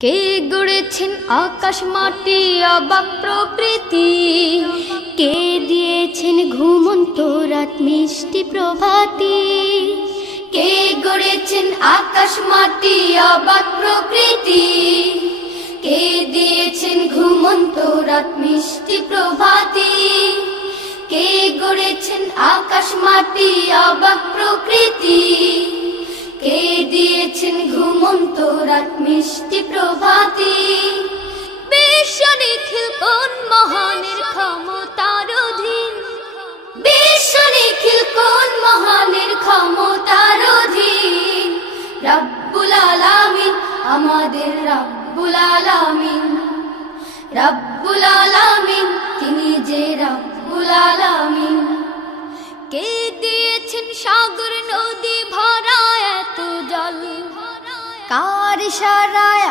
কে গড়েছেন আকাশ মাটি অবাক প্রকৃতি, কে দিয়েছেন ঘুমন্ত রাত মিষ্টি প্রভাতি। কে গড়েছেন আকাশ মাটি অবাক প্রকৃতি, কে দিয়েছেন ঘুমন্ত রাত মিষ্টি প্রভাতি। কে গড়েছেন আকাশ মাটি অবাক প্রকৃতি, কে দিয়েছেন ঘুমন্ত রাত মিষ্টি প্রভাতি। বিশ্ব নিখিল কোন মহানের ক্ষমতার অধীন, বিশ্ব নিখিল কোন মহানের ক্ষমতার অধীন। রব্বুল আলামিন আমাদের রব্বুল আলামিন, রব্বুল আলামিন তিনি যে রব্বুল আলামিন। কে দিয়েছেন সাগর নদী ভরা এত জল, কার ইশারায়